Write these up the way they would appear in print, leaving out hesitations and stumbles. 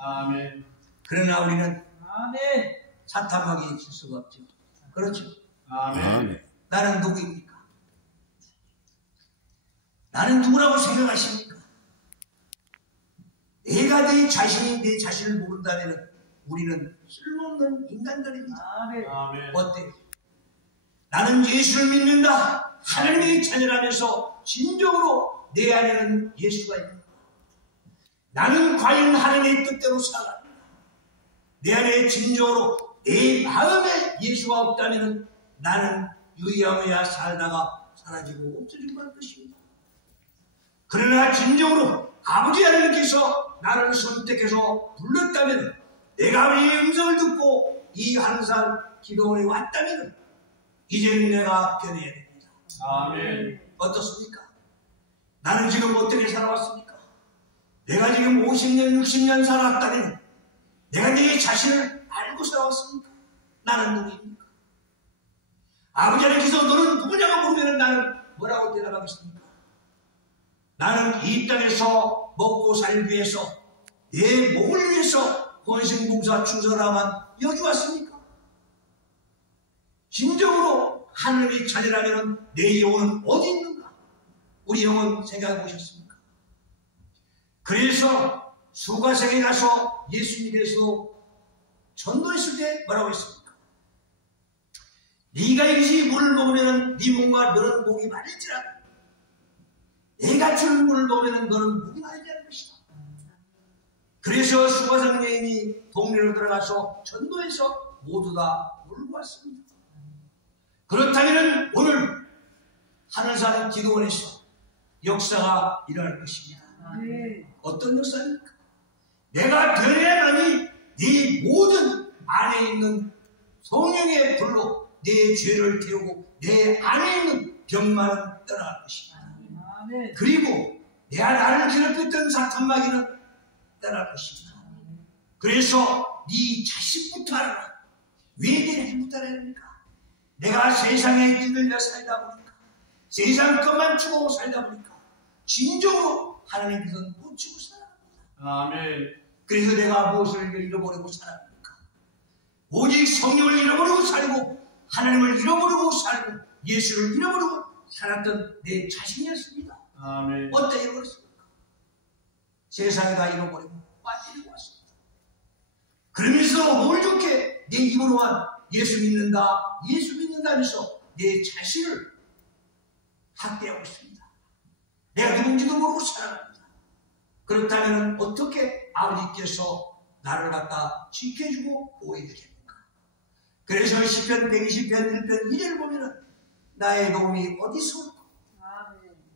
아멘. 그러나 우리는 아멘. 사탐하게 있을 수가 없죠. 그렇죠. 아멘. 나는 누구입니까? 나는 누구라고 생각하십니까? 내가 내 자신이 내 자신을 모른다면 우리는 쓸모없는 인간들입니다. 아멘. 어때요? 나는 예수를 믿는다. 하나님의 자녀라면서 진정으로 내 안에는 예수가 있는가? 나는 과연 하나님의 뜻대로 살아갑니다. 내 안에 진정으로 내 마음에 예수가 없다면 나는 유야무야 살다가 사라지고 없어지고 말 것입니다. 그러나 진정으로 아버지 하나님께서 나를 선택해서 불렀다면 내가 이 음성을 듣고 이 한산 기도원에 왔다면 이제는 내가 변해야 됩니다. 아멘. 어떻습니까? 나는 지금 어떻게 살아왔습니까? 내가 지금 50년, 60년 살아왔다면 내가 내 자신을 알고 살아왔습니까? 나는 누구입니까? 아버지 하나님께서 너는 누구냐고 물으면 나는 뭐라고 대답하겠습니까? 나는 이 땅에서 먹고 살기 위해서 내 목을 위해서 헌신봉사 충성하만 여기 왔습니까? 진정으로 하나님의 자녀라면 내 영혼은 어디 있는가? 우리 영혼 생각해 보셨습니까? 그래서 수가성에 가서 예수님께서 전도했을 때 뭐라고 했습니까? 네가 이것이 물을 먹으면 네 몸과 너는 목이 마를지라도 내가 줄 물을 먹으면 너는 목이 마르지 않을 것이다. 그래서 수가성 여인이 동네로 들어가서 전도해서 모두 다 물고 왔습니다. 그렇다면 오늘 하늘사는 기도원에서 역사가 일어날 것입니다. 어떤 역사입니까? 내가 되어야만이 네 모든 안에 있는 성령의 불로 내 죄를 태우고 내 안에 있는 병만은 떠나갈 것입니다. 그리고 내가 나를 괴롭혔던 사탄마귀는 떠날 것입니다. 그래서 네 자식부터 알아라. 왜 내 자식부터 알아야 됩니까? 내가 세상에 뛰들려 살다 보니까 세상 것만 추구하고 살다 보니까 진정으로 하나님께서는 놓치고 살아갑니다. 아멘. 그래서 내가 무엇을 잃어버리고 살아갑니까? 오직 성령을 잃어버리고 살고 하나님을 잃어버리고 살고 예수를 잃어버리고 살았던 내 자신이었습니다. 아멘. 어떻게 잃어버렸습니까? 세상에 다 잃어버리고 빠뜨리고 왔습니다. 그러면서 뭘 좋게 내 입으로만 예수 믿는다 하면서 내 자신을 학대하고 있습니다. 내가 누군지도 모르고 살아갑니다. 그렇다면 어떻게 아버지께서 나를 갖다 지켜주고 보호해야 됩니까? 그래서 시편 120편 1편 1절을 보면은 나의 도움이 어디서 올까?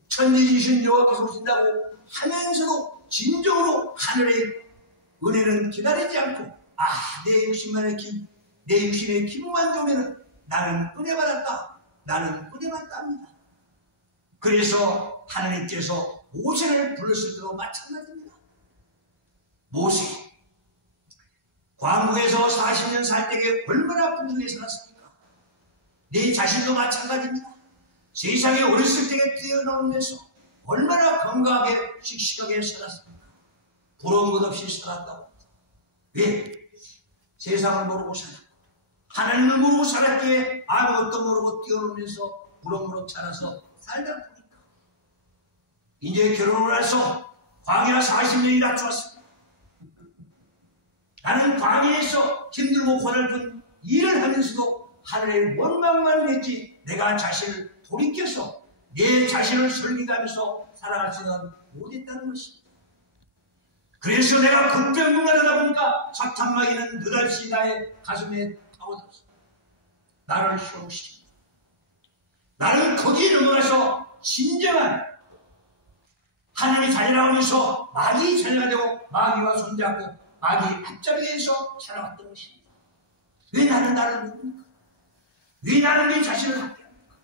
천지지신 여호와께서 오신다고 하면서도 진정으로 하늘의 은혜는 기다리지 않고 내 육신의 기분만 좋으면 나는 은혜 받았다. 나는 은혜 받다 합니다. 그래서 하나님께서 모세를 불렀을 때도 마찬가지입니다. 모세 광국에서 40년 살 때에 얼마나 분주하게 살았습니까? 내 자신도 마찬가지입니다. 세상에 어렸을 때에 뛰어넘으면서 얼마나 건강하게 씩씩하게 살았습니까? 부러운 것 없이 살았다고 합니다. 왜? 세상을 모르고 살았고 하나님을 모르고 살았기에 아무것도 모르고 뛰어놀면서 부러움으로 자라서 살다 보니까 이제 결혼을 해서 광야 40년이 낮추었습니다. 나는 광야에서 힘들고 고달픈 일을 하면서도 하늘의 원망만 냈지 내가 자신을 돌이켜서 내 자신을 설계하면서 살아갈 수는 못했다는 것입니다. 그래서 내가 급변분간하다 보니까 사탄마귀는 느닷없이 나의 가슴에 파고들었습니다. 나를 실험시킵니다. 나는 거기에 넘어가서 진정한 하나님의 자녀라고 하면서 마귀의 자녀가 되고 마귀와 손잡고 마귀의 앞자리에서 살아왔던 것입니다. 왜 나는 나를 모릅니까? 왜 나는 내 자신을 학대합니까?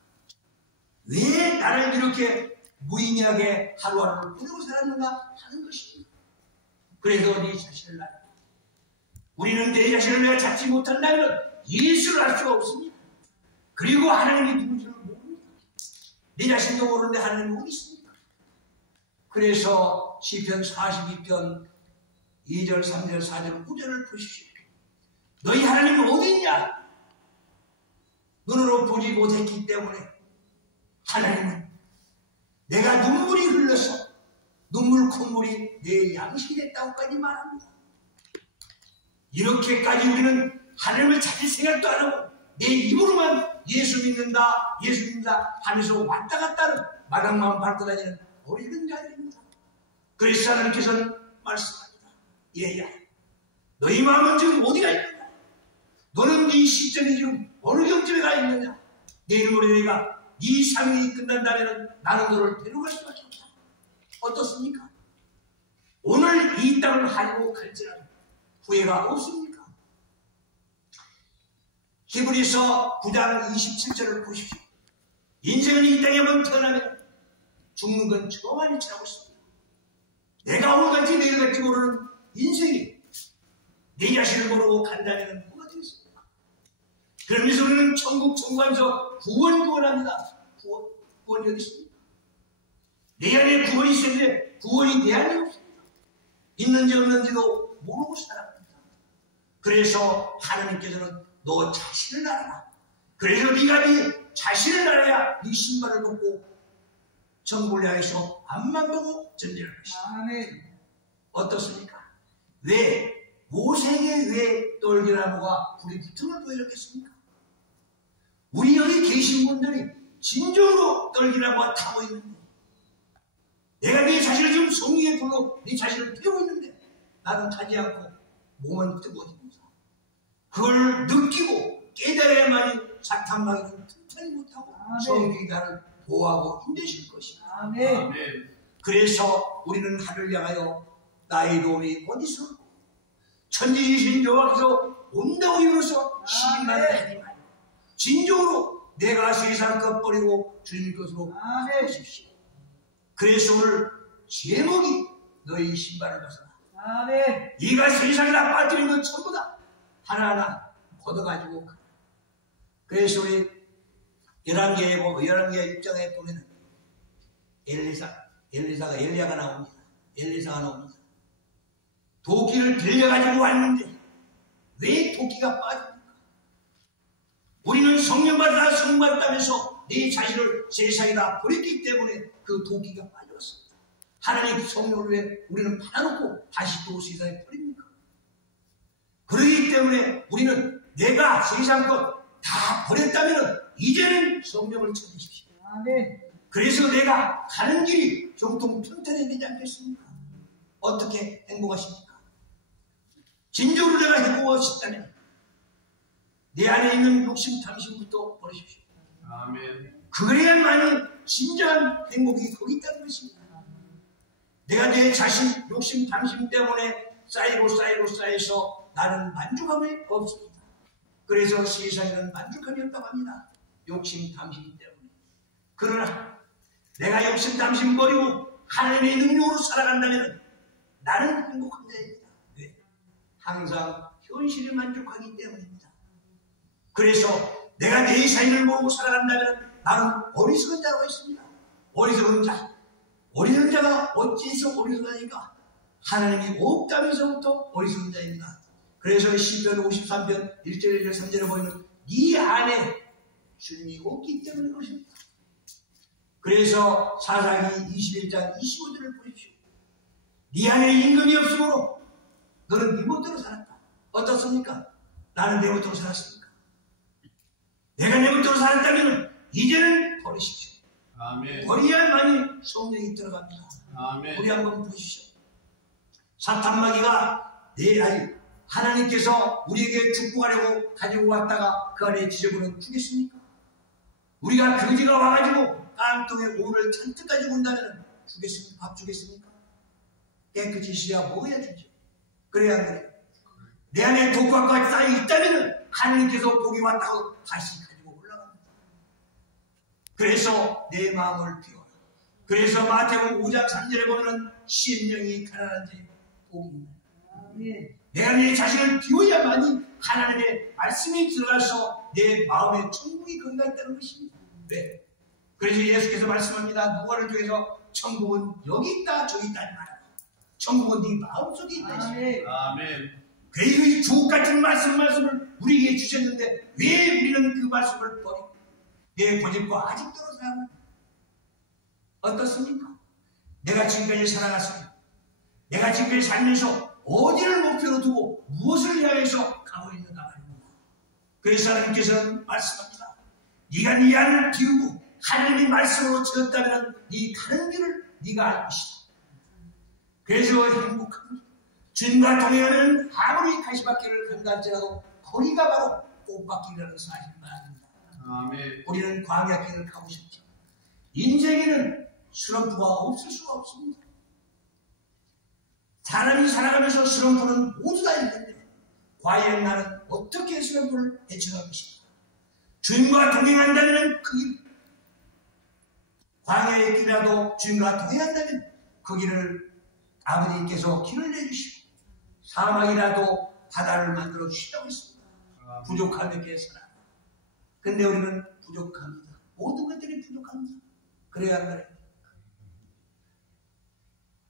왜 나를 이렇게 무의미하게 하루하루를 보내고 살았는가 하는 것입니다. 그래서 네 자신을 알아. 우리는 내 자신을 내가 잡지 못한다면 예수를 알 수가 없습니다. 그리고 하나님이 누군지를 모릅니다. 내 자신도 모르는데 하나님이 어디 있습니까? 그래서 시편 42편 2절, 3절, 4절, 9절을 보십시오. 너희 하나님은 어디 있냐? 눈으로 보지 못했기 때문에 하나님은 내가 눈물이 흘러서 눈물 콧물이 내 양식이 됐다고까지 말합니다. 이렇게까지 우리는 하나님을 찾을 생각도 안 하고 내 입으로만 예수 믿는다, 예수 믿는다 하면서 왔다 갔다 하는 마당만 밟고 다니는 어리석은 자들입니다. 그래서 하나님께서는 말씀합니다. 얘야, 너희 마음은 지금 어디가 있느냐? 너는 네 시점이 지금 어느 경점에 가 있느냐? 내일 모레 내가 네 삶이 끝난다면 나는 너를 데려갈 수밖에 없다. 어떻습니까? 오늘 이 땅을 하려고 갈지라도 후회가 없습니까? 히브리서 9장 27절을 보십시오. 인생은 이 땅에 한번 태어나면 죽는 건 저만이 지나고 있습니다. 내가 오늘 갈지 내일 갈지 모르는 인생이 내 자신을 모르고 간다면 뭐가 되겠습니까? 그러면서 우리는 천국 천국하면서 구원합니다. 구원이 어디 있습니까? 내 안에 구원이 있었는데 구원이 내 안에 없습니다. 있는지 없는지도 모르고 살아갑니다. 그래서 하나님께서는 너 자신을 알아라. 그래서 네가 네 자신을 알아야 네 신발을 벗고 천국을 향해서 앞만 보고 전진할 것이다. 어떻습니까? 왜 모세에게 왜 떨기나무가 불이 붙은 걸 보여줬겠습니까? 우리 여기 계신 분들이 진정으로 떨기나무가 타고 있는데 내가 네 자신을 지금 성령의 불로 네 자신을 태우고 있는데 나는 타지 않고 몸은 뜨거워집니다. 그걸 느끼고 깨달아야만이 사탄마귀는 튼튼히 못하고 성령이 나를 보호하고 힘내실 것이다. 아멘. 그래서 우리는 하늘을 향하여 나의 도움이 어디서 오고 천지지신 여호와께서 온다고 이루어서 시기만 하지 말고 진정으로 내가 세상 것 버리고 주님 것으로 하십시오. 그래서 오늘 제목이 너희 신발을 벗어라. 네가 세상에 다 빠뜨린 건 전부 다 하나하나 걷어가지고 가라. 그래서 우리 11개의 6장에 보면은 엘리야가 나옵니다. 엘리사가 나옵니다. 도끼를 들려가지고 왔는데 왜 도끼가 빠집니까? 우리는 성령 받으라 성령 받았다면서 내 자신을 세상에다 버렸기 때문에 그 도끼가 빠졌습니다. 하나님 성령을 왜 우리는 받아놓고 다시 또 세상에 버립니까? 그러기 때문에 우리는 내가 세상 것 다 버렸다면 이제는 성령을 찾으십시오. 그래서 내가 가는 길이 정통 튼튼해지지 않겠습니까? 어떻게 행복하십니까? 진정으로 내가 행복하셨다면 내 안에 있는 욕심, 탐심부터 버리십시오. 아멘. 그래야만이 진정한 행복이 거기 있다는 것입니다. 내가 내 자신, 욕심, 탐심 때문에 쌓여서 나는 만족함이 없습니다. 그래서 세상에는 만족함이 없다고 합니다. 욕심, 탐심 때문에. 그러나 내가 욕심, 탐심 버리고 하나님의 능력으로 살아간다면 나는 행복한 자입니다. 왜? 항상 현실에 만족하기 때문입니다. 그래서 내가 내 자신을 모르고 살아간다면 나는 어리석은 자라고 했습니다. 어리석은 자. 어리석은 자가 어찌해서 어리석은 자인가? 하나님이 없다면서부터 어리석은 자입니다. 그래서 시편 53편 1절, 2절, 3절에 보면 네 안에 주님이 없기 때문에 그렇습니다. 그래서 사사기 21장 25절을 보십시오. 네 안에 임금이 없으므로 너는 네 멋대로 살았다. 어떻습니까? 나는 내 멋대로 살았습니까? 내가 내 멋대로 살았다면 이제는 버리십시오. 아멘. 버려야만이 성령이 들어갑니다. 아멘. 우리 한번 보십시오. 사탄마귀가 하나님께서 우리에게 축복하려고 가지고 왔다가 그 안에 지저분은 주겠습니까? 우리가 거지가 와가지고 깡통에 오를 잔뜩 가지고 온다면 주겠습니까? 밥 주겠습니까? 깨끗이 씻어야 먹어야 주죠. 그래야 안 그래요? 내 안에 독과가 쌓여 있다면 하나님께서 복이 왔다고 다시 가지고 올라갑니다. 그래서 내 마음을 비워라. 그래서 마태복음 5장 3절에 보면 심령이 가난한 자의 복이 있다. 내가 내 자신을 비워야만이 하나님의 말씀이 들어가서 내 마음의 천국이 거기가 있다는 것입니다. 왜? 그래서 예수께서 말씀합니다. 누가를 통해서 천국은 여기 있다 저기 있다 말합니다. 천국은 네 마음속에 있다. 아멘. 그래서 이 주옥 같은 말씀을 우리에게 주셨는데 왜 우리는 그 말씀을 버리고 내 고집과 아직도 살아갑니까? 어떻습니까? 내가 지금까지 살아갔습니다. 내가 지금까지 살면서 어디를 목표로 두고 무엇을 향해서 가고 있는가 말입니다. 그래서 하나님께서는 말씀합니다. 네가 네 안을 비우고 하나님의 말씀으로 채웠다면 네 가는 길을 네가 알 것이다. 그래서 행복합니다. 주님과 동행하면 아무리 가시밭길을 간다 할지라도 거리가 바로 꽃밭길이라는 사실을 말합니다. 아멘. 우리는 광야길을 가고 싶죠. 인생에는 슬럼프가 없을 수가 없습니다. 사람이 살아가면서 슬럼프는 모두 다 있는데 과연 나는 어떻게 슬럼프를 헤쳐갈 것인가? 주님과 동행한다면 그 길, 광야의 길이라도 주님과 동행한다면 그 길을 아버지께서 길을 내주시고 사막이라도 바다를 만들어 주시다고 했습니다. 부족함에 깨서라. 근데 우리는 부족합니다. 모든 것들이 부족합니다. 그래야 말이에요.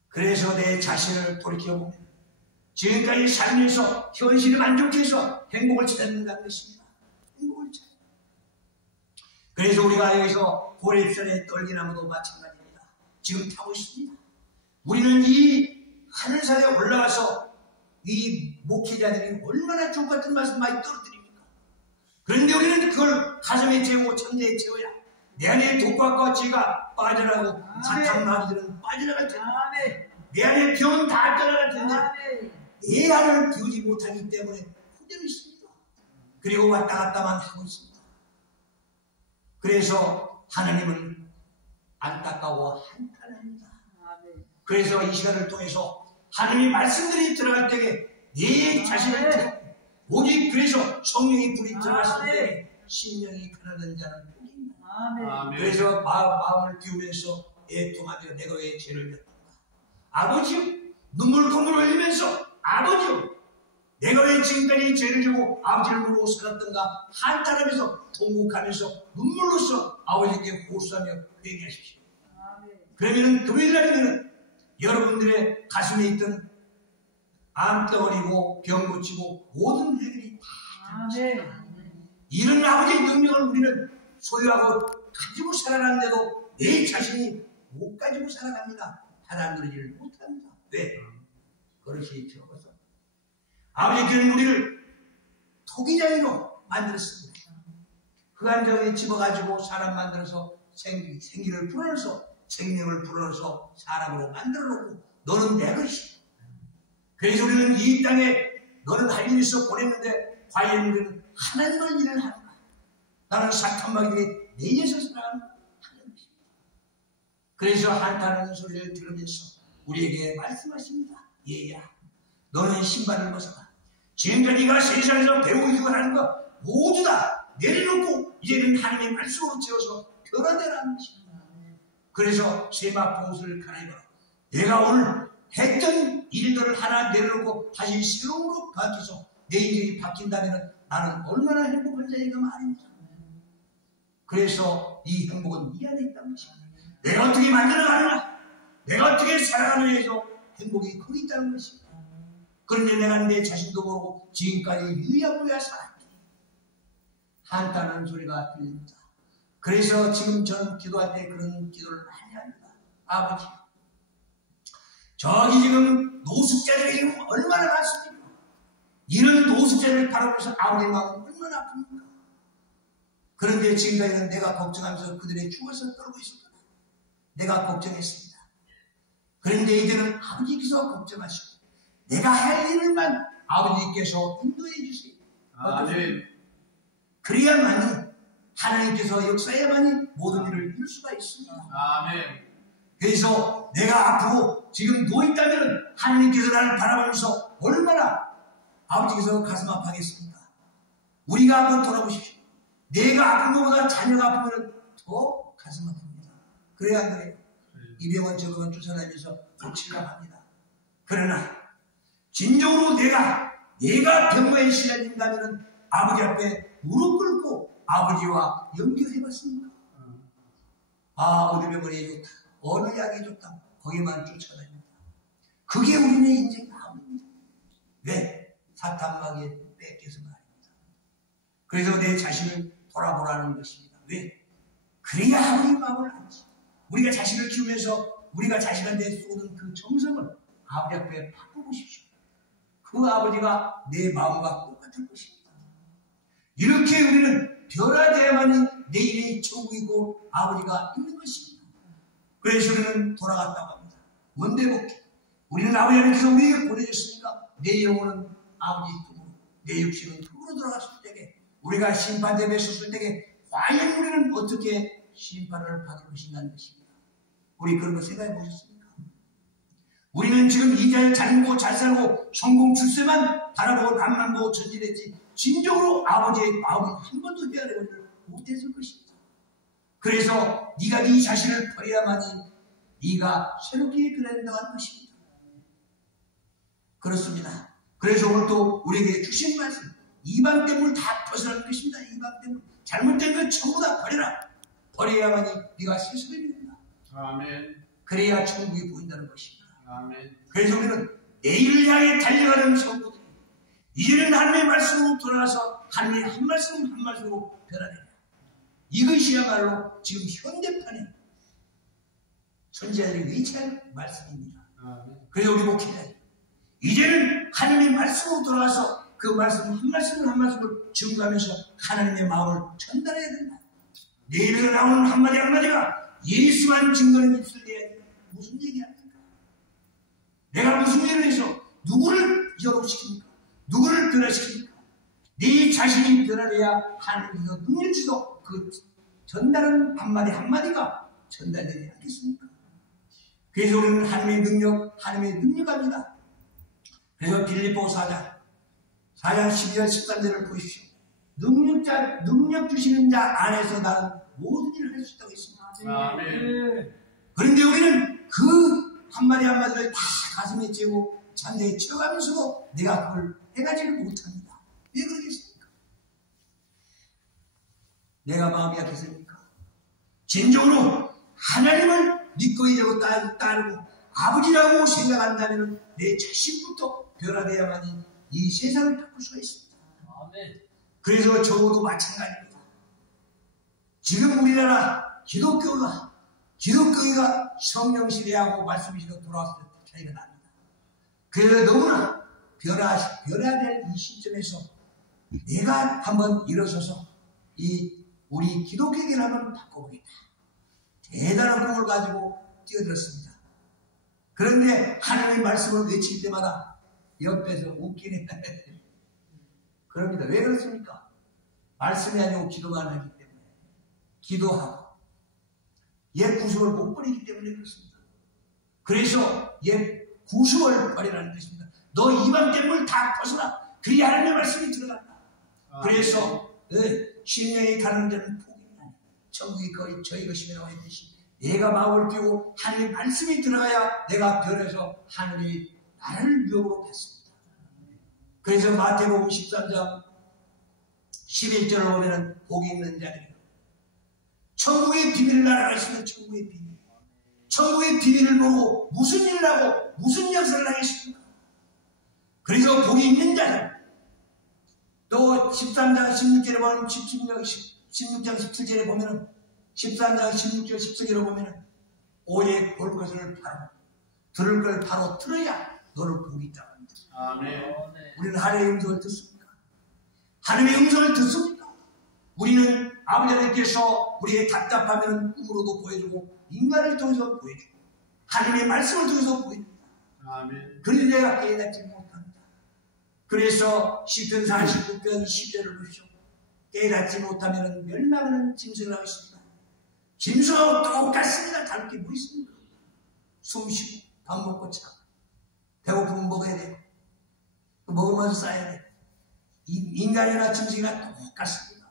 그래서 내 자신을 돌이켜보면 지금까지 살면서 현실에 만족해서 행복을 찾는다는 것입니다. 행복을 찾는. 그래서 우리가 여기서 고래편의 떨기나무도 마찬가지입니다. 지금 타고 있습니다. 우리는 이 하늘산에 올라가서 이 목회자들이 얼마나 족 같은 말씀 많이 떨어뜨립니까? 그런데 우리는 그걸 가슴에 채우고 천대에 채워야 내 안에 독박과 죄가 빠져나가고 사탄 마귀들은 빠져나갈 텐데 내 안에 병은 다 떠나갈 텐데 내 안을 비우지 못하기 때문에 그대로 있습니다. 그리고 왔다 갔다만 하고 있습니다. 그래서 하나님은 안타까워 한탄합니다. 그래서 이 시간을 통해서 하나님의 말씀들이 들어갈 때에 내 자신을 태우고 오직 그래서 성령의 불이 들어갔을 때 심령이 가난한 자는 복입니다. 그래서 마음을 비우면서 애통하며 내가 왜 죄를 졌는가? 아버지요, 눈물 콧물 흘리면서 아버지요, 내가 왜 지금까지 죄를 지고 아버지를 모르고 살았던가 한탄하면서 통곡하면서 눈물로써 아버지께 호소하며 회개하십시오. 그러면 금요일날이면 여러분들의 가슴에 있던 암덩어리고 병 고치고 모든 일들이 다 이런 아버지의 능력을 우리는 소유하고 가지고 살아가는데도 내 자신이 못 가지고 살아갑니다. 받아들이지를 못합니다. 왜? 그릇이 적어서. 아버지께는 우리를 토기장이로 만들었습니다. 흑안정에 집어가지고 사람 만들어서 생기를 불어넣어서 생명을 불어넣어서 사람으로 만들어놓고 너는 내 것이다. 그래서 우리는 이 땅에 너는 할 일이 있어 보냈는데 과연 우리는 하나님을 일을 하는가? 나는 사탄마귀들이 내에서 살아가는 것입니다. 그래서 한탄하는 소리를 들으면서 우리에게 말씀하십니다. 얘야, 너는 신발을 벗어라. 지금까지 네가 세상에서 배우고 하는 거 모두 다 내려놓고 이제는 하나님의 말씀으로 채워서 변화되라는 것입니다. 그래서 세마포 옷을 갈아입어라. 내가 오늘 했던 일들을 하나 내려놓고 다시 새로움으로 바뀌어서 내 인생이 바뀐다면 나는 얼마나 행복한 자인가 말입니다. 그래서 이 행복은 이 안에 있다는 것입니다. 내가 어떻게 만들어가느냐, 내가 어떻게 살아가느냐 해서 행복이 거기 있다는 것입니다. 그런데 내가 내 자신도 모르고 지금까지 유야무야 살았기 한탄하는 소리가 들립니다. 그래서 지금 저는 기도할 때 그런 기도를 많이 합니다. 아버지, 저기 지금 노숙자들이 지금 얼마나 많습니까? 이런 노숙자를 바라보면서 아버지의 마음은 얼마나 아픕니까? 그런데 지금까지는 내가 걱정하면서 그들의 죽어서 떨고 있었구나. 내가 걱정했습니다. 그런데 이제는 아버지께서 걱정하시고 내가 할 일을만 아버지께서 인도해 주세요. 아멘. 그래야만이 하나님께서 역사해야만이 모든 일을 이룰 수가 있습니다. 아멘. 그래서 내가 앞으로 지금 누워있다면 하나님께서 나를 바라보면서 얼마나 아버지께서 가슴 아파하겠습니까? 우리가 한번 돌아보십시오. 내가 아픈 것보다 자녀가 아프면 더 가슴 아픕니다. 그래야 안 그래요? 이 병원 저 병원 쫓아다니면서 고치려고 합니다. 그러나 진정으로 내가 병마에 실려진다면 아버지 앞에 무릎 꿇고 아버지와 연결해봤습니까? 어느 병원이 좋다, 어느 약이 좋다, 거기만 쫓아다닙니다. 그게 우리의 인생의 마음입니다. 왜? 사탄 마귀에 뺏겨서 말입니다. 그래서 내 자신을 돌아보라는 것입니다. 왜? 그래야 우리 마음을 알지. 우리가 자신을 키우면서 우리가 자신한테 쏟은 그 정성을 아버지 앞에 바꿔보십시오. 그 아버지가 내 마음과 똑같을 것입니다. 이렇게 우리는 변화되어야만이 내일의 천국이고 아버지가 있는 것입니다. 그래서 우리는 돌아갔다고 합니다. 원대복귀. 우리는 아버지 하나님께서 우리에게 보내줬으니까 내 영혼은 아버지 품으로, 내 육신은 품으로 돌아갔을 때에 우리가 심판대에 섰을 때에 과연 우리는 어떻게 심판을 받을 것인가는 것입니다. 우리 그런 거 생각해 보셨습니까? 우리는 지금 이 자리에 잘 먹고 잘 살고 성공 출세만 바라보고 남만 보고 전진했지 진정으로 아버지의 마음을 한 번도 헤아려보지를 못했을 것입니다. 그래서 네가 네 자신을 버려야만이 네가 새롭게 변화된다는 것입니다. 그렇습니다. 그래서 오늘 또 우리에게 주신 말씀 이방 때문을 다 벗어나는 것입니다. 이방 때문 잘못된 것 전부 다 버려라. 버려야만이 네가 새 사람이 된다. 아멘. 그래야 천국이 보인다는 것입니다. 아멘. 그래서 우리는 내일을 향해 달려가는 성도들이 이제는 하나님의 말씀으로 돌아가서 하나님의 한 말씀 한 말씀으로 변화되라. 이것이야말로 지금 현대판의 선지자들이 외치는 말씀입니다. 그래서 우리 목회자들 이제는 하나님의 말씀으로 돌아가서 그 말씀 한 말씀을 한 말씀을 증거하면서 하나님의 마음을 전달해야 된다. 내 입에서 나오는 한마디 한마디가 예수만 증거하는 입술 내야 된다. 무슨 얘기합니까? 내가 무슨 일을 해서 누구를 여롭시킵니까? 누구를 변화시킵니까? 네 자신이 변화돼야 하나님께서 눈을 주도 그 전달하는 한마디 한마디가 전달되지 않겠습니까? 그래서 우리는 하나님의 능력 합니다. 그래서 빌립보 4장 12절 13절을 보십시오. 능력 주시는 자 안에서 나는 모든 일을 할 수 있다고 했습니다. 아멘. 그런데 우리는 그 한마디 한마디를 다 가슴에 찌고 잔대에 채워가면서도 내가 그걸 해가지를 못합니다. 왜 그러겠습니까? 내가 마음이 약했습니까? 진정으로 하나님을 믿고 이러고 따르고 아버지라고 생각한다면 내 자신부터 변화되어야만이 이 세상을 바꿀 수가 있습니다. 아멘. 그래서 저도 마찬가지입니다. 지금 우리나라 기독교가 성령 시대하고 말씀 시대로 돌아왔을 때 차이가 납니다. 그래서 너무나 변화해야 될 이 시점에서 내가 한번 일어서서 우리 기독교계를 한번 바꿔보겠다. 대단한 꿈을 가지고 뛰어들었습니다. 그런데 하나님의 말씀을 외칠 때마다 옆에서 웃기네. 그럽니다. 왜 그렇습니까? 말씀이 아니고 기도만 하기 때문에. 기도하고 옛 구속을 못 버리기 때문에 그렇습니다. 그래서 옛 구속을 버리라는 것입니다. 너 이방 때문을 다 벗어라. 그리 하나님의 말씀이 들어간다. 그래서 신령이 가는 데는 포기가 아니야. 천국이 거의 저희 것이며 나와 있듯이 내가 마음을 띄우고 하나님의 말씀이 들어가야 내가 변해서 하늘이 나를 유혹으로 받습니다. 그래서 마태복음 13장 11절을 보면 복이 있는 자들이요. 천국의 비밀을 알아갈 수 있는 천국의 비밀. 천국의 비밀을 보고 무슨 일을 하고 무슨 역사를 하겠습니까? 그래서 복이 있는 자들. 또 13장 16절에 보면 16장 17절에 보면 13장 16절 17절에 보면 오직 볼 것을 바로 들을 걸 바로 들어야 너를 복이 있다고 합니다. 아멘. 우리는 하나님의 음성을 듣습니까? 하나님의 음성을 듣습니까? 우리는 아버지 하나님께서 우리의 답답하면 꿈으로도 보여주고 인간을 통해서 보여주고 하나님의 말씀을 통해서 보여줍니다. 아멘. 그런데 내가 깨닫지 못합니다. 그래서 시편 49편 10절을 보십시오. 깨닫지 못하면 멸망하는 짐승을 하고 있습니다. 짐승하고 똑같습니다. 다를 게 뭐 있습니까? 숨 쉬고 밥 먹고 자 배고프면 먹어야 되고 먹으면서 싸야 돼. 인간이나 짐승이나 똑같습니다.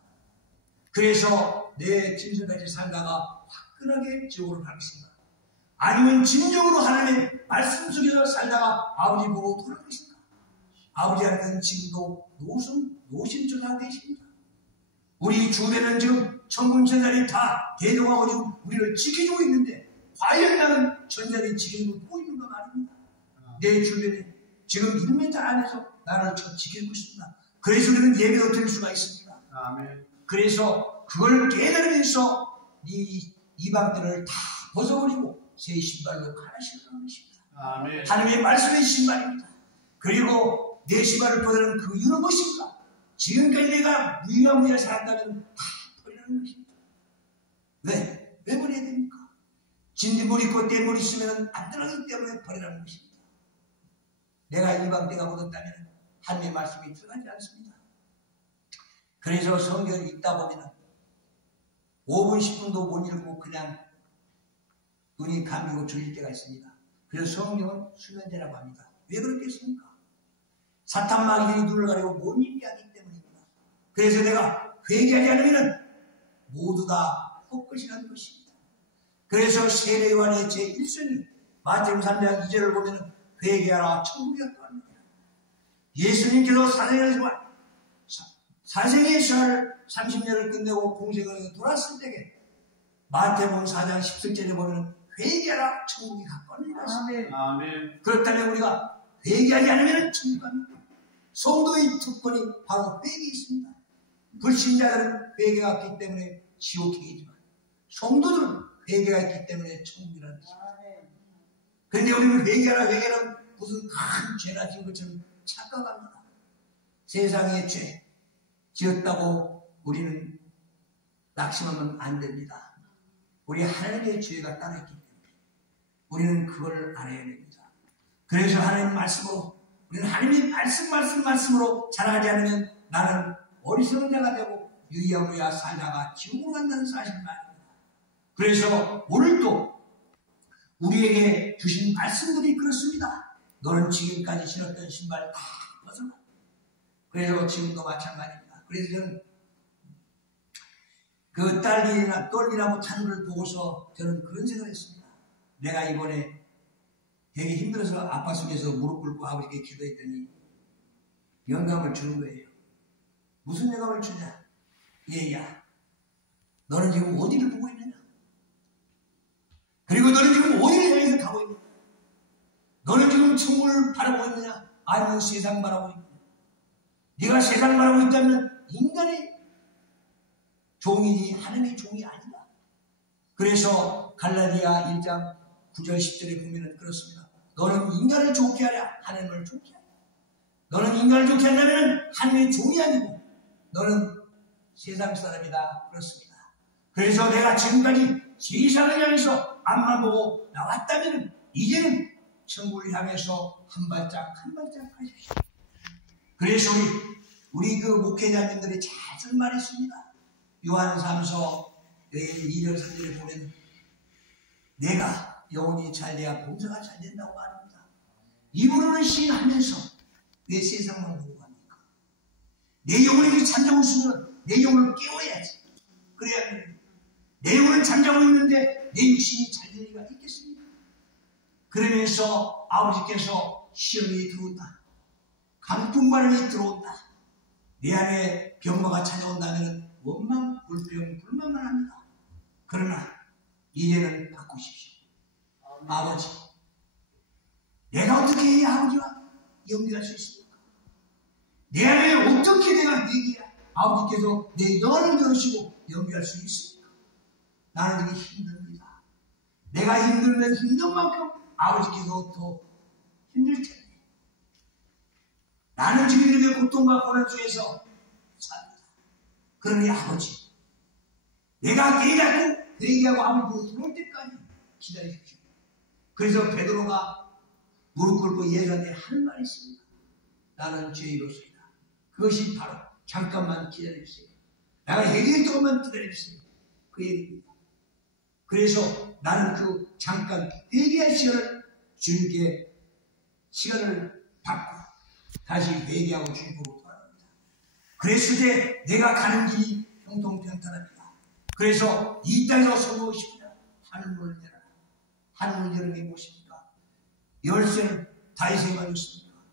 그래서 내 짐승같이 살다가 화끈하게 지옥으로 가겠습니다. 아니면 진정으로 하나님의 말씀 속에서 살다가 아버지 보고 돌아가겠습니다. 아버지 하나님은 지금도 노심초사하고 계십니다. 우리 주변에는 지금 천군 천사들이 다 대동하고 지금 우리를 지켜주고 있는데 과연 나는 천사들이 지키는 걸 보이는가 말입니다. 내 주변에 지금 1m 안에서 나를 지키고 있습니다. 그래서 우리는 예배도 드릴 수가 있습니다. 아멘. 그래서 그걸 깨달으면서 이 이방들을 다 벗어버리고 새 신발로 갈아신다는 것입니다. 아멘. 하나님의 말씀의 신발입니다. 그리고 내 신발을 벗어나는 그 이유는 무엇인가? 지금까지 내가 무유무야 살았다면 다 버리라는 것입니다. 왜? 왜 버려야 됩니까? 진딧물 있고 떼물 있으면 안 들어가기 때문에 버리라는 것입니다. 내가 이방 때가 묻었다면 하나님의 말씀이 들어가지 않습니다. 그래서 성경을 읽다 보면 5분 10분도 못 읽고 그냥 눈이 감기고 졸릴 때가 있습니다. 그래서 성경은 수면제라고 합니다. 왜 그렇겠습니까? 사탄 마귀들이 눈을 가리고 못 읽게 하기 때문입니다. 그래서 내가 회개하지 않으면 모두 다 헛것이라는 것입니다. 그래서 세례요한의 제1성이 마태복음 3장 2절을 보면 회개하라 천국이 가까웠느니라. 예수님께서 사생의 시간을 30년을 끝내고 공생을 돌았을 때에 마태복음 4장 10절에 보면 회개하라 천국이 가까웠느니라. 아멘. 그렇다면 우리가 회개하지 않으면 천국 갑니다. 성도의 특권이 바로 회개에 있습니다. 불신자들은 회개가 없기 때문에 지옥행이지만 성도들은 회개가 있기 때문에 천국이라는 것입니다. 그런데 우리는 회개는 무슨 큰 죄나 지은 것처럼 착각합니다. 세상의 죄 지었다고 우리는 낙심하면 안 됩니다. 우리 하나님의 죄가 따라있기 때문에 우리는 그걸 알아야 됩니다. 그래서 하나님 말씀으로 우리는 하나님의 말씀으로 자라가지 않으면 나는 어리석은 자가 되고 유야무야 살다가 지옥으로 간다는 사실을 말합니다. 그래서 오늘도 우리에게 주신 말씀들이 그렇습니다. 너는 지금까지 신었던 신발 다 벗어나. 그래서 지금도 마찬가지입니다. 그래서 저는 그 떨리나무 타는 걸 보고서 저는 그런 생각을 했습니다. 내가 이번에 되게 힘들어서 아빠 속에서 무릎 꿇고 아버지께 기도했더니 영감을 주는 거예요. 무슨 영감을 주냐? 얘야, 너는 지금 어디를 보고 있느냐? 그리고 너는 지금 어디를 향해서 가고 있느냐? 너는 지금 천국을 바라보고 있느냐? 아니면 세상 바라보고 있느냐? 네가 세상 바라보고 있다면 인간의 종이니 하나님의 종이 아니다. 그래서 갈라디아 1장 9절 10절에 보면 그렇습니다. 너는 인간을 좋게 하랴 하나님을 좋게 하랴. 너는 인간을 좋게 한다면 하나님의 종이 아니고 너는 세상 사람이다. 그렇습니다. 그래서 내가 지금까지 세상을 향해서 앞만 보고 나왔다면 이제는 천국을 향해서 한 발짝 한 발짝 가십시오. 그래서 우리 그 목회자님들이 잘 쓴 말이 있습니다. 요한 3서 2절 3절에 보면 내가 영혼이 잘 돼야 봉사가 잘 된다고 말합니다. 입으로는 시인하면서 왜 세상만 보고 갑니까? 내 영혼이 잠자고 있으면 내 영혼을 깨워야지. 그래야 내 영혼은 잠자고 있는데 내 육신이 잘 될 리가 있겠습니까? 그러면서 아버지께서 시험이 들어온다. 강풍바람이 들어온다. 내 안에 병마가 찾아온다면 원망, 불평, 불만만 합니다. 그러나 이제는 바꾸십시오. 아버지, 내가 어떻게 해야 아버지와 연결할 수 있습니까? 내 안에 어떻게 내가 얘기해야 아버지께서 내 영혼을 열으시고 연결할 수 있습니까? 나는 이게 힘듭니다. 내가 힘들면 힘든 만큼 아버지께서 더 힘들 텐데 나는 지금 이렇게 고통과 고난 속에서 삽니다. 그러니 아버지, 내가 깨닫고 회개하고 아버지로 들어올 때까지 기다리십시오. 그래서 베드로가 무릎 꿇고 예수한테 하는 말이 있습니다. 나는 죄인으로서이다. 그것이 바로 잠깐만 기다려주세요. 내가 회개할 동안만 기다려주세요. 그 얘기입니다. 그래서 나는 그 잠깐 회개할 시간을 주님께 시간을 받고 다시 회개하고 주님으로 돌아갑니다. 그랬을 때 내가 가는 길이 형통평탄합니다. 그래서 이 땅에서 서고 싶으냐? 하늘문을 열어라. 하늘문을 여는 게 무엇입니까? 열쇠를 다윗에게 줬습니까?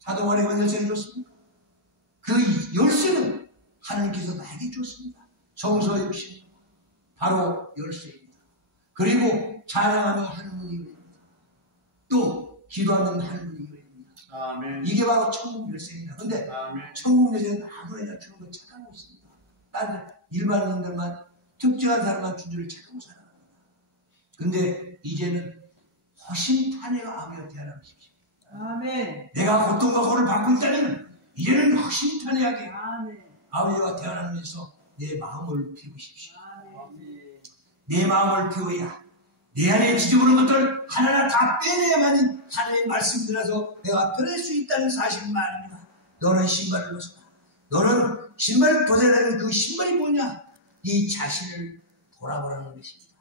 사도바울에게 열쇠를 줬습니까? 그 열쇠는 하나님께서 나에게 줬습니다. 정서 육신 바로 열쇠입니다. 그리고 찬양하며 하늘문이 열립니다. 또 기도하면 하는 분이 됩니다. 아멘. 이게 바로 천국 열쇠입니다. 근데 아멘. 천국 열쇠는 아무나 주는 거 착하고 있습니다. 다른 일반인들만 특정한 사람만 준 줄을 착하고 살아갑니다. 근데 이제는 허심탄회가 아버지한테 하나님이십시오. 아멘. 내가 고통과 고를 받고 있다면 이제는 허심탄회하게 아멘. 아버지와 태어나면서 내 마음을 비우십시오. 아멘. 내 마음을 비워야 내 안에 지저분한 것들 하나하나 다 빼내야만 하나님의 말씀이 들어서 내가 변할 수 있다는 사실을 말합니다. 너는 신발을 벗어라. 너는 신발을 벗어야 되는 그 신발이 뭐냐? 네 자신을 돌아보라는 것입니다.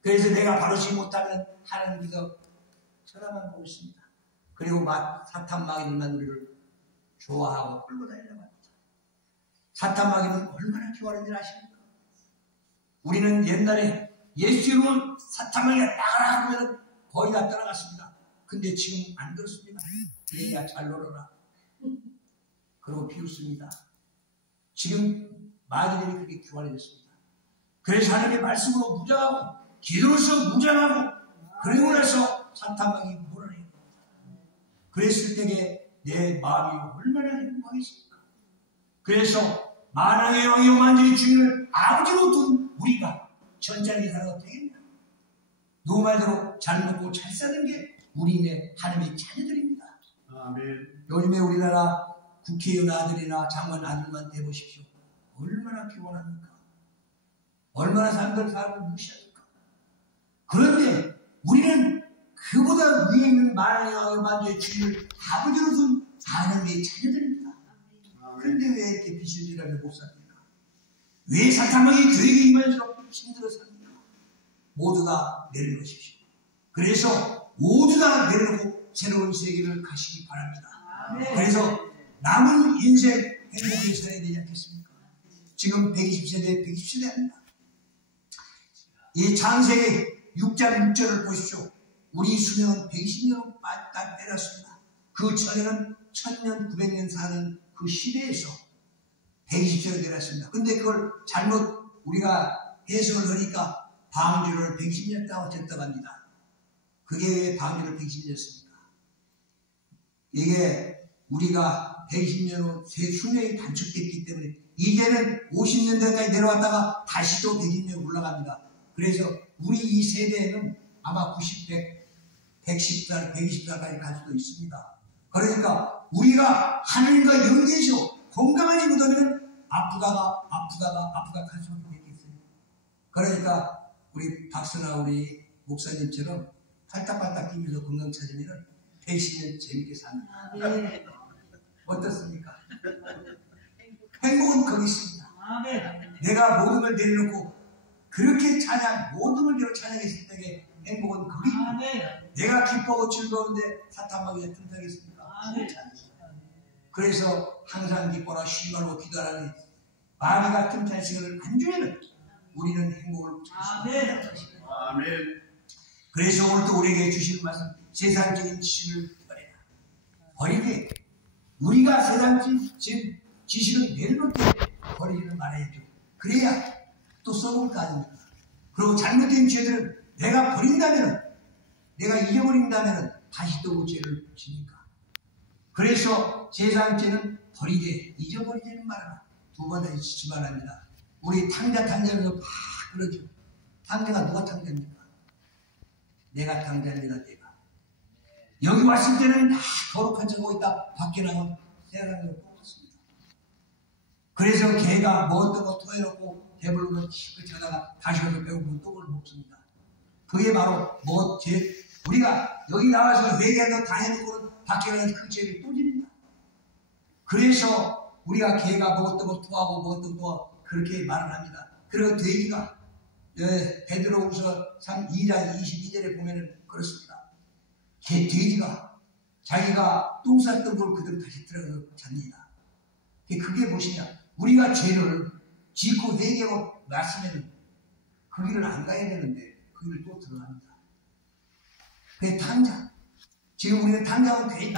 그래서 내가 바르지 못하면 하나님께서 쳐다만 보고 있습니다. 그리고 사탄 마귀들만 우리를 좋아하고 끌고 다니려고 합니다. 사탄 마귀는 얼마나 좋아하는지 아십니까? 우리는 옛날에 예수 이름은 사탄 마귀가 나가라 하면 거의 다 떠나갔습니다. 근데 지금 안 그렇습니다. 얘야 잘 놀아라. 그러고 비웃습니다. 지금 마귀들이 그렇게 교활해졌습니다. 그래서 하나님의 말씀으로 무장하고 기도로서 무장하고 그리고 나서 사탄 마귀 몰아내는 겁니다. 그랬을 때에 내 마음이 얼마나 행복하겠습니까? 그래서 만왕의 왕이요 만주의 주인을 아버지로 둔 우리가 전자리 살아도 되겠나? 누구 말대로 잘 먹고 잘 사는 게 우리네 하나님의 자녀들입니다. 아멘. 요즘에 우리나라 국회의원 아들이나 장관 아들만 대보십시오. 얼마나 피곤합니까? 얼마나 사람들 사람을 무시합니까? 그런데 우리는 그보다 위에 있는 만왕의 왕을 만주의 주인을 아버지로 둔 하나님의 자녀들입니다. 그런데 왜 이렇게 비실비실하게 못 삽니까? 왜 사탄마귀 교회에 임할수록 힘들어 삽니까? 모두 다 내려놓으십시오. 그래서 모두 다 내려놓고 새로운 세계를 가시기 바랍니다. 그래서 남은 인생 행복하게 살아야 되지 않겠습니까? 지금 120세대, 120세대 합니다. 이 창세기 6장 6절을 보십시오. 우리 수명은 120년 딱 때렸습니다. 그 전에는 1000년, 900년 사는 그 시대에서 120세로 내렸습니다. 근데 그걸 잘못 우리가 해석을 하니까 방주를 110년 따고 됐다고 합니다. 그게 왜 방주를 110년이었습니까? 이게 우리가 120년 후 수명이 단축됐기 때문에 이제는 50년대까지 내려왔다가 다시 또 120년 올라갑니다. 그래서 우리 이 세대에는 아마 90, 110살, 120살까지 갈 수도 있습니다. 그러니까 우리가 하늘과 연계해서 건강하지 못하면 아프다가 갈 수밖에 없겠어요. 그러니까 우리 박사나 우리 목사님처럼 팔딱팔딱 뛰면서 건강 찾으면 110년 재밌게 삽니다. 네. 어떻습니까? 행복은 거기 있습니다. 아멘. 내가 모든 걸 내려놓고 그렇게 모든 걸 내려 찬양했을 때에 행복은 거기 있습니다. 아멘. 내가 기뻐하고 즐거운데 사탄마귀가 틈타겠습니까? 아멘. 그래서 항상 기뻐라 쉬지 말고 기도하라니 마귀가 틈탈 시간을 안 주면은 우리는 행복을 찾을 수 있다. 아멘. 그래서 오늘도 우리에게 주시는 말씀 세상적인 지식을 버리게 우리가 세상적인 지식을 내려놓을 때 버리지는 말아야죠. 그래야 또 써먹을 거 아닙니까? 그리고 잘못된 죄들은 내가 버린다면 내가 잊어버린다면 다시 또 그 죄를 지니까. 그래서 세상 죄는 버리되 잊어버리지는 말아라. 두 번 다시 지지 말합니다. 우리 탕자에서 막 그러죠. 탕자가 누가 탕자입니까? 내가 탕자입니다. 내가. 여기 왔을 때는 다 거룩한 척하고 있다. 밖에 나가면 세상으로 똑같습니다. 그래서 개가 먹었던 거 토해놓고 배부르면 시끄럽게 하다가 다시 와서 배고프면 또 그걸 먹습니다. 그게 바로 우리가 여기 나와서 회개하다 다 해놓고는 밖에 나가서 그 죄를 또 집니다. 그래서 우리가 개가 먹었던 거 토하고 먹었던 거 그렇게 말을 합니다. 그리고 돼지가 베드로후서 2장 22절에 보면은 그렇습니다. 돼지가 자기가 똥 쌌던 걸 그대로 다시 들어가서 잡니다. 그게 무엇이냐? 우리가 죄를 짓고 회개하고 났으면 그 길을 안 가야 되는데 그 길을 또 들어갑니다. 그게 탕자. 지금 우리는 탕자하고 괜히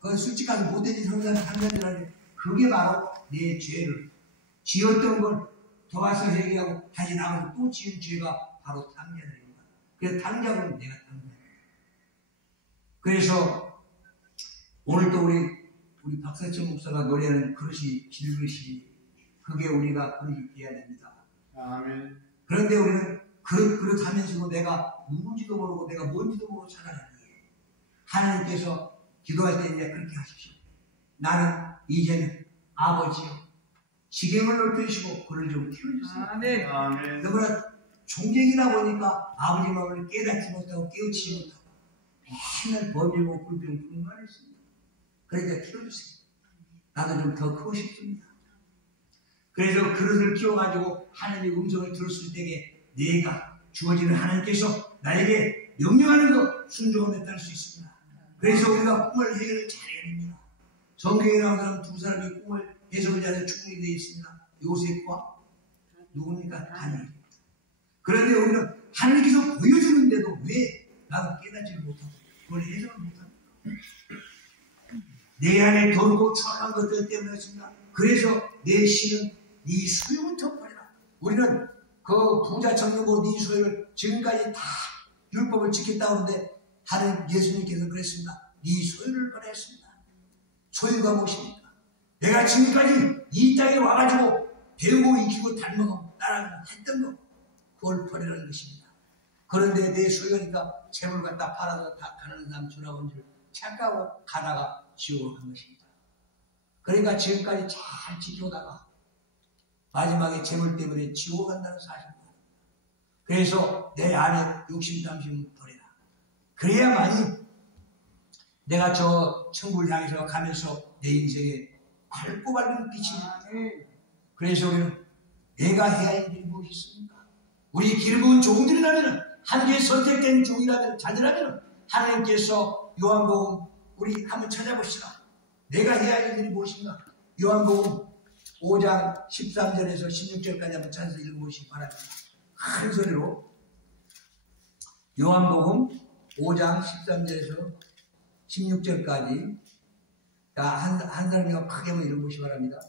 그 술집 가서 못되지 성사하는 탕자들한테 그게 바로 내 죄를 지었던 걸 더 와서 회개하고 다시 나가서 또 지은 죄가 바로 탕자들입니다. 그래서 탕자는 내가 탕자. 그래서 오늘 또 우리 박사천 목사가 노래하는 그릇이 질그릇이 그게 우리가 그릇이 돼야 됩니다. 아멘. 그런데 우리는 그릇 하면서도 내가 누군지도 모르고 내가 뭔지도 모르고 살아가는 거예요. 하나님께서 기도할 때 이제 그렇게 하십시오. 나는 이제는 아버지요. 지경을 넓혀주시고 그를 좀 키워주세요. 아멘. 아멘. 너무나 종쟁이다 보니까 아버지 마음을 깨닫지 못하고 깨우치지 못하고 맨날 범죄고 불평 불만 했습니다. 그러니까 키워주세요. 나도 좀 더 크고 싶습니다. 그래서 그릇을 키워가지고 하나님의 음성을 들었을 때에 내가 주어지는 하나님께서 나에게 명령하는 것 순종하며 따를 수 있습니다. 그래서 우리가 꿈을 해결을 잘해야 됩니다. 성경에 나온 사람 두 사람이 꿈을 해석을 잘해 충분히 되어 있습니다. 요셉과 누굽니까? 다니엘. 그런데 우리는 하나님께서 보여주는데도 왜 나도 깨닫지 못하고 그걸 해석을 못합니까? 내 안에 더럽고 추악한 것들 때문에 그렇습니다. 그래서 내 신은 네 소유부터 버려라. 우리는 그 부자 청년고 네 소유를 지금까지 다 율법을 지켰다 하는데 하나님 예수님께서 그랬습니다. 네 소유를 버렸습니다. 소유가 무엇입니까? 내가 지금까지 이 땅에 와가지고 배우고 익히고 닮아가고 따라가고 했던 거 그걸 버리라는 것입니다. 그런데 내 소유니까 재물 갖다 팔아서 다 가난한 사람 주라고 줄 착각하고 가다가 지옥으로 간 것입니다. 그러니까 지금까지 잘 지켜오다가 마지막에 재물 때문에 지옥 간다는 사실입니다. 그래서 내 안에 욕심 탐심을 버려라. 그래야만이 내가 저 천국을 향해서 가면서 내 인생에 밝고 밝은 빛이 납니다. 그래서 우리는 내가 해야 할 일이 무엇이 있습니까? 우리 기름부은 종들이라면 하나님의 선택된 종이라면 자녀라면 하나님께서 요한복음 우리 한번 찾아봅시다. 내가 해야 할 일이 무엇인가? 요한복음 5장 13절에서 16절까지 한번 찾아서 읽어보시기 바랍니다. 큰 소리로 요한복음 5장 13절에서 16절까지 한 사람이 크게 한번 읽어보시기 바랍니다.